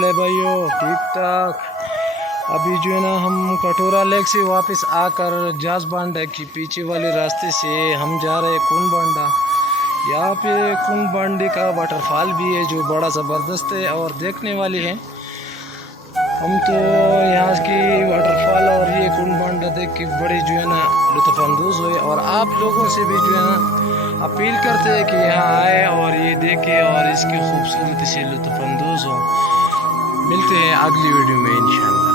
हाल है भाइयों? ठीक ठाक। अभी जो है ना हम कटोरा लेक से वापस आकर जाज बांडा की पीछे वाले रास्ते से हम जा रहे हैं कुंड बांडा। यहाँ पे कुंड बांडे का वाटरफॉल भी है जो बड़ा ज़बरदस्त है और देखने वाली है। हम तो यहाँ की वाटरफॉल और ये कुंड बांडा देख के बड़े जो है ना लुत्फ़अंदोज़ हुए और आप लोगों से भी जो है ना अपील करते हैं कि यहाँ आए और ये देखें और इसकी खूबसूरती से लुत्फ़अंदोज़ हो। मिलते हैं अगली वीडियो में इंशाल्लाह।